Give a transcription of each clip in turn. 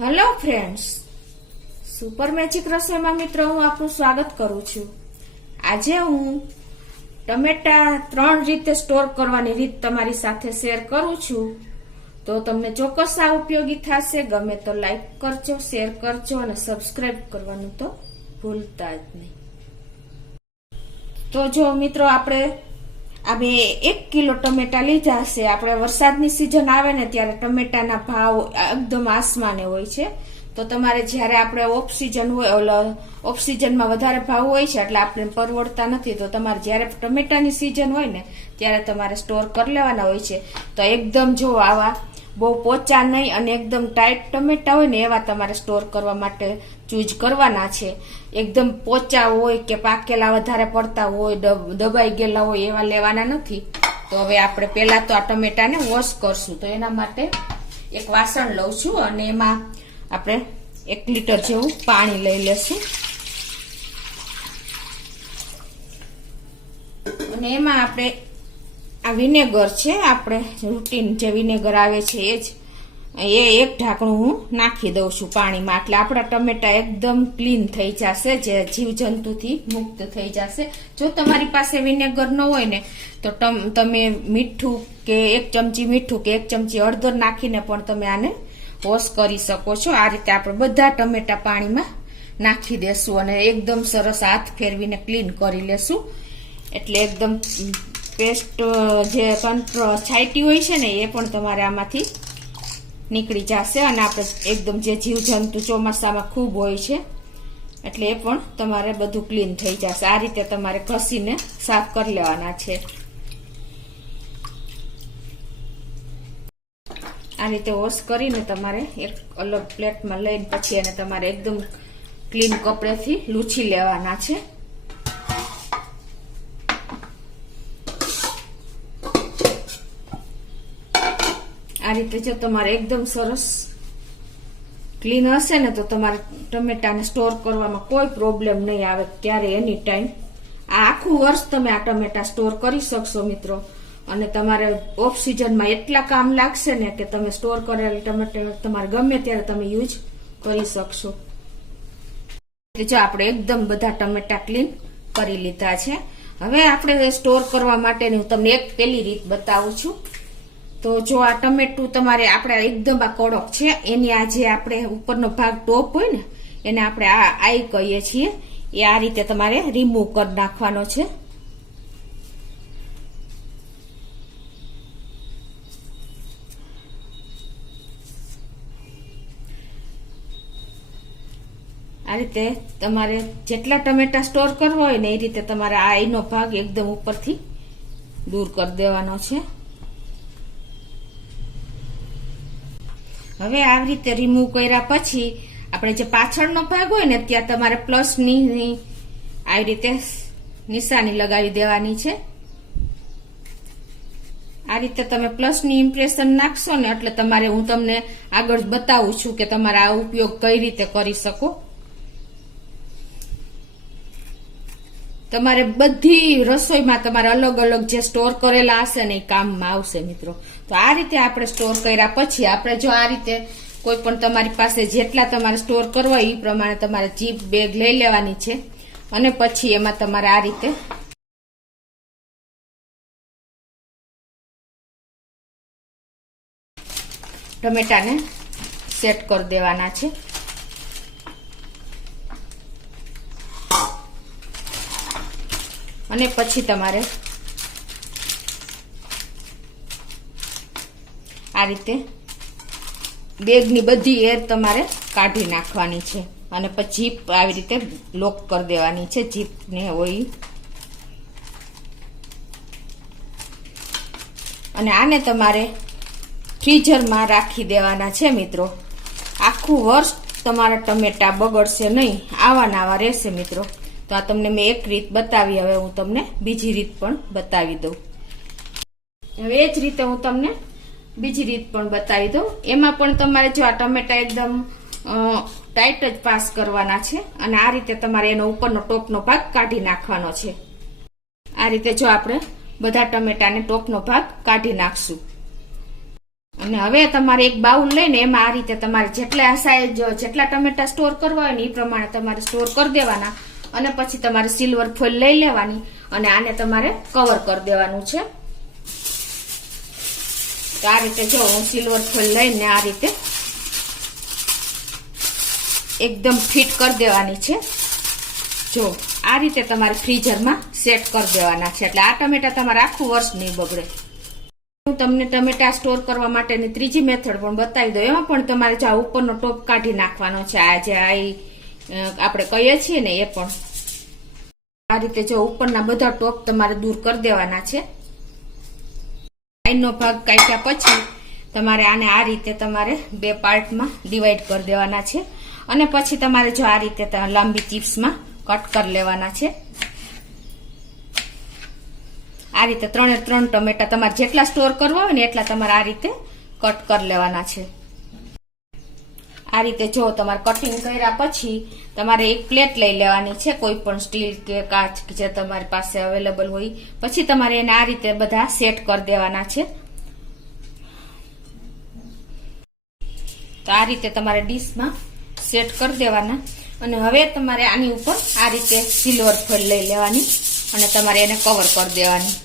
Hello friends, super magic રસોઈમાં મિત્રો હું આપનું સ્વાગત કરું છું। આજે હું ટમેટા 3 રીતે સ્ટોર કરવાની રીત તમારી સાથે શેર કરું છું, તો તમને ચોક્કસ આ ઉપયોગી થશે। ગમે તો લાઈક કરજો, શેર કરજો અને સબસ્ક્રાઇબ કરવાનું તો ભૂલતા જ નહીં। તો જો મિત્રો, આપણે આ 1 કિલો ટમેટા લીધા છે। આપણે વરસાદની સિઝન આવે ને ત્યારે ટમેટાના ભાવ એકદમ આસમાને હોય છે, તો તમારે જ્યારે આપણે ઓફ સિઝન હોય, ઓફ સિઝનમાં વધારે ભાવ હોય છે એટલે આપણે પરવડતા નથી, તો તમારે જ્યારે ટમેટાની સિઝન હોય ને ત્યારે તમારે સ્ટોર કરી લેવાના હોય છે। તો એકદમ જો આવા બહુ પોચા નહીં અને એકદમ ટાઈટ ટમેટા હોય ને એવા તમારે સ્ટોર કરવા માટે ચૂઝ કરવાના છે। એકદમ પોચા હોય કે પાકેલા વધારે પડતા હોય, દબાઈ ગયેલા હોય એવા લેવાના નથી। તો હવે આપણે પહેલા તો આ ટમેટાને વોશ કરશું। તો એના માટે એક વાસણ લઉં છું અને એમાં આપણે 1 લીટર જેવું પાણી લઈ લેશું અને એમાં આપણે આ વિનેગર છે, આપણે રૂટીન જે વિનેગર આવે છે એ 1 ઢાંકણું હું નાખી દઉં છું પાણીમાં, એટલે આપણા ટમેટા એકદમ ક્લીન થઈ જશે, જે જીવજંતુથી મુક્ત થઈ જશે। જો તમારી પાસે વિનેગર ન હોય ને તો તમે મીઠું કે 1 ચમચી મીઠું કે 1 ચમચી હળદર નાખીને પણ તમે આને વોશ કરી શકો છો। આ રીતે આપણે બધા ટમેટા પાણીમાં નાખી દેશું અને એકદમ સરસ હાથ ફેરવીને ક્લીન કરી લેશું, એટલે એકદમ પેસ્ટ જે છાંટી હોય છે ને એ પણ તમારે આમાંથી નીકળી જશે અને આપણે એકદમ જે જીવજંતુ ચોમાસામાં ખૂબ હોય છે એટલે એ પણ તમારે બધું ક્લીન થઈ જશે। આ રીતે તમારે ઘસીને સાફ કરી લેવાના છે। આ રીતે વોશ કરીને તમારે એક અલગ પ્લેટમાં લઈને પછી એને તમારે એકદમ ક્લીન કપડેથી લૂછી લેવાના છે। આ રીતે જો તમારે એકદમ સરસ ક્લીન હશે ને તો તમારે ટમેટાને સ્ટોર કરવામાં કોઈ પ્રોબ્લેમ નહીં આવે ક્યારે, એની ટાઈમ। આ આખું વર્ષ તમે આ ટમેટા સ્ટોર કરી શકશો મિત્રો, અને તમારે ઓફ સિઝનમાં એટલા કામ લાગશે ને કે તમે સ્ટોર કરેલા ટમેટા તમારે ગમે ત્યારે તમે યુઝ કરી શકશો। જો આપણે એકદમ બધા ટમેટા ક્લીન કરી લીધા છે। હવે આપણે સ્ટોર કરવા માટેની હું તમને એક પેલી રીત બતાવું છું। તો જો આ ટમેટું તમારે આપણે એકદમ આ કડક છે, એની આ જે આપણે ઉપરનો ભાગ ટોપ હોય ને એને આપણે આઈ કહીએ છીએ, એ આ રીતે તમારે રિમૂવ કરી નાખવાનો છે। આ રીતે તમારે જેટલા ટમેટા સ્ટોર કરવા હોય ને એ રીતે તમારે આ આઈનો ભાગ એકદમ ઉપરથી દૂર કરી દેવાનો છે। હવે આવી રીતે રિમૂવ કર્યા પછી આપણે જે પાછળનો ભાગ હોય ને ત્યાં તમારે પ્લસની આવી રીતે નિશાની લગાવી દેવાની છે। આ રીતે તમે પ્લસની ઇમ્પ્રેશન નાખશો ને એટલે તમારે હું તમને આગળ બતાવું છું કે તમારે આ ઉપયોગ કઈ રીતે કરી શકો। તમારે બધી રસોઈમાં તમારે અલગ અલગ જે સ્ટોર કરેલા હશે ને એ કામમાં આવશે મિત્રો। તો આ રીતે આપણે સ્ટોર કર્યા પછી આપણે જો આ રીતે કોઈ પણ તમારી પાસે જેટલા તમારે સ્ટોર કરવા એ પ્રમાણે તમારે જીપ બેગ લઈ લેવાની છે અને પછી એમાં તમારે આ રીતે ટમેટાને સેટ કરી દેવાના છે। અને પછી તમારે આ રીતે બેગની બધી એર તમારે કાઢી નાખવાની છે અને પછી જીપ આવી રીતે લોક કરી દેવાની છે, જીપને હોય। અને આને તમારે ફ્રીઝરમાં રાખી દેવાના છે મિત્રો। આખું વર્ષ તમારા ટમેટા બગડશે નહીં, આવા રહેશે મિત્રો। તો આ તમને મેં એક રીત બતાવી, હવે હું તમને બીજી રીત પણ બતાવી દઉં। હવે એ જ રીતે હું તમને બીજી રીત પણ બતાવી દઉં। એમાં પણ તમારે જો આ ટમેટા એકદમ ટાઈટ જ પાસ કરવાના છે અને આ રીતે તમારે એનો ઉપરનો ટોપનો ભાગ કાઢી નાખવાનો છે। આ રીતે જો આપણે બધા ટમેટાને ટોપનો ભાગ કાઢી નાખશું અને હવે તમારે એક બાઉલ લઈને એમાં આ રીતે તમારે જેટલા સાઈઝ જેટલા ટમેટા સ્ટોર કરવા હોય ને એ પ્રમાણે તમારે સ્ટોર કરી દેવાના અને પછી તમારે સિલ્વર ફોઇલ લઈ લેવાની અને આને તમારે કવર કરી દેવાનું છે. તો આ રીતે જો હું સિલ્વર ફોઇલ લઈને આ રીતે એકદમ ફિટ કરી દેવાની છે. જો આ રીતે તમારે ફ્રીઝરમાં સેટ કરી દેવાના છે એટલે આ ટમેટા તમારે આખું વર્ષ નહીં બગડે. હું તમને ટમેટા સ્ટોર કરવા માટેની ત્રીજી મેથડ પણ બતાવી દઉં. એમાં પણ તમારે જો ઉપરનો ટોપ કાઢી નાખવાનો છે. આ જે આપણે કહીએ છીએ ને એ પણ આ રીતે જો ઉપરના બધા ટોપ તમારે દૂર કરી દેવાના છે. સાઈડનો ભાગ કાઢ્યા પછી તમારે આને આ રીતે તમારે 2 પાર્ટમાં ડિવાઈડ કરી દેવાના છે અને પછી તમારે જો આ રીતે લાંબી ચિપ્સમાં કટ કરી લેવાના છે. આ રીતે 3 ટમેટા તમારે જેટલા સ્ટોર કરવા હોય ને એટલા તમારે આ રીતે કટ કરી લેવાના છે. આ રીતે જો તમારે કટિંગ કર્યા પછી તમારે એક પ્લેટ લઈ લેવાની છે, કોઈ પણ સ્ટીલ કે કાચ જે તમારી પાસે અવેલેબલ હોય. પછી તમારે એને આ રીતે બધા સેટ કરી દેવાના છે. તો આ રીતે તમારે ડીશમાં સેટ કરી દેવાના અને હવે તમારે આની ઉપર આ રીતે સિલ્વર ફોઇલ લઈ લેવાની અને તમારે એને કવર કરી દેવાની.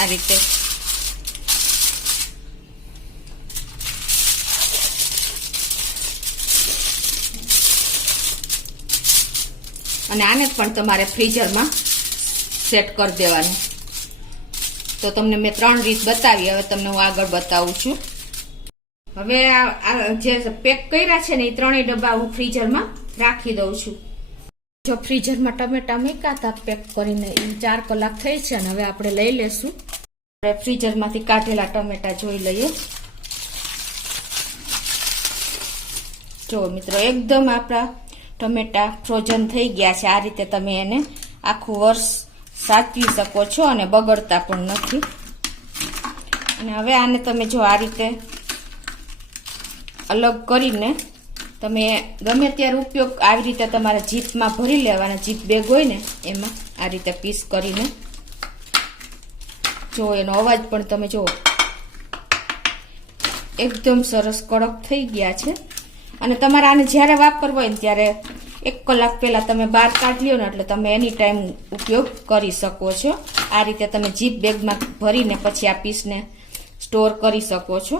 આ રીતે અને આને પણ તમારે ફ્રીઝરમાં સેટ કરી દેવાનું. તો તમને મેં 3 રીત બતાવી, હવે તમને હું આગળ બતાવું છું. હવે આ જે પેક કર્યા છે ને એ 3 ડબ્બા હું ફ્રીઝરમાં રાખી દઉં છું. જો ફ્રીઝરમાં ટમેટા મૂક્યા હતા પેક કરીને એ 4 કલાક થઈ છે અને હવે આપણે લઈ લેશું. ફ્રીઝરમાંથી કાઢેલા ટમેટા જોઈ લઈએ. જો મિત્રો એકદમ આપણા ટમેટા ફ્રોઝન થઈ ગયા છે. આ રીતે તમે એને આખું વર્ષ સાચવી શકો છો અને બગડતા પણ નથી. અને હવે આને તમે જો આ રીતે અલગ કરીને તમે ગમે ત્યારે ઉપયોગ આવી રીતે તમારા જીપમાં ભરી લેવાના. જીપ બેગ હોય ને એમાં આ રીતે પીસ કરીને જો એનો અવાજ પણ તમે જો એકદમ સરસ કડક થઈ ગયા છે. અને તમારે આને જ્યારે વાપરવો હોય ને ત્યારે 1 કલાક પહેલા તમે બહાર કાઢી લ્યો ને એટલે તમે એની ટાઈમ ઉપયોગ કરી શકો છો. આ રીતે તમે જીપ બેગમાં ભરીને પછી આ પીસને સ્ટોર કરી શકો છો.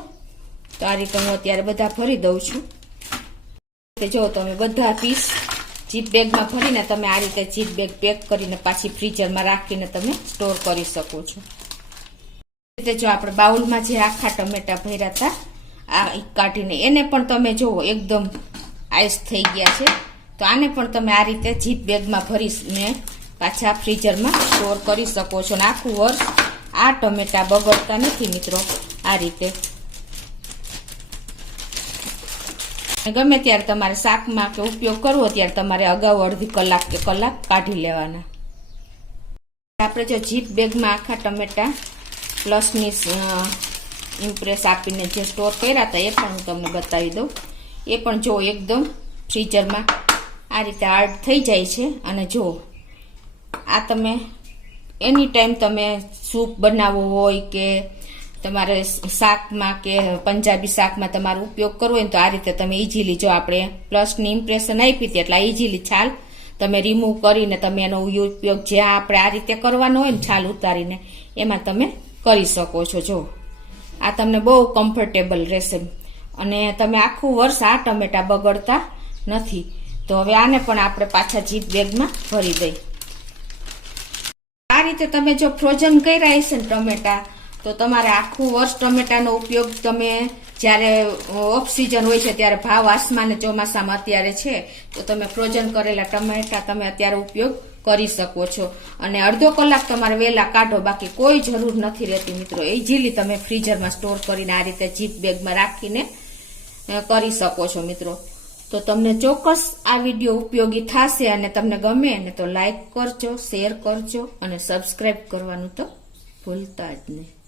તો આ રીતે હું અત્યારે બધા ભરી દઉં છું. જો તમે બધા પીસ જીપ બેગમાં ભરીને તમે આ રીતે જીપ બેગ પેક કરીને પાછી ફ્રીઝરમાં રાખીને તમે સ્ટોર કરી શકો છો. જો આપણે બાઉલમાં જે આખા ટમેટા ભર્યા હતા આ કાઢીને એને પણ તમે જુઓ એકદમ આઈસ થઈ ગયા છે. તો આને પણ તમે આ રીતે જીપ બેગમાં ભરીને પાછા ફ્રીઝરમાં સ્ટોર કરી શકો છો. અને આખું વર્ષ આ ટમેટા બગડતા નથી મિત્રો. આ રીતે ગમે ત્યારે તમારે શાકમાં કે ઉપયોગ કરવો ત્યારે તમારે અગાઉ અડધી કલાક કે કલાક કાઢી લેવાના. આપણે જો જીપ બેગમાં આખા ટમેટા પ્લસની ઇમ્પ્રેસ આપીને જે સ્ટોર કર્યા હતા એ પણ હું તમને બતાવી દઉં. એ પણ જો એકદમ ફ્રીઝરમાં આ રીતે હાર્ડ થઈ જાય છે. અને જો આ તમે એની ટાઈમ તમે સૂપ બનાવવો હોય કે તમારે શાકમાં કે પંજાબી શાકમાં તમારો ઉપયોગ કરવો હોય ને તો આ રીતે તમે ઇઝીલી જો આપણે પ્લસની ઇમ્પ્રેશન આપી હતી એટલે ઇઝીલી છાલ તમે રિમૂવ કરીને તમે એનો ઉપયોગ જ્યાં આપણે આ રીતે કરવાનો હોય ને છાલ ઉતારીને એમાં તમે કરી શકો છો. જો આ તમને બહુ કમ્ફર્ટેબલ રહેશે અને તમે આખું વર્ષ આ ટમેટા બગડતા નથી. તો હવે આને પણ આપણે પાછા જીપ બેગમાં ભરી દઈ. આ રીતે તમે જો ફ્રોઝન કર્યા હશે ને ટમેટા તો તમારે આખું વર્ષ ટમેટાનો ઉપયોગ તમે જ્યારે ઓફ સિઝન હોય છે ત્યારે ભાવ આસમાને ચોમાસામાં અત્યારે છે તો તમે ફ્રોઝન કરેલા ટમેટા તમે અત્યારે ઉપયોગ કરી શકો છો. અને અડધો કલાક તમારે વહેલા કાઢો, બાકી કોઈ જરૂર નથી રહેતી મિત્રો. ઇઝીલી તમે ફ્રીઝરમાં સ્ટોર કરીને આ રીતે જીપ બેગમાં રાખીને કરી શકો છો મિત્રો. તો તમને ચોક્કસ આ વિડીયો ઉપયોગી થશે અને તમને ગમે ને તો લાઈક કરજો, શેર કરજો અને સબસ્ક્રાઈબ કરવાનું તો ભૂલતા જ નહીં.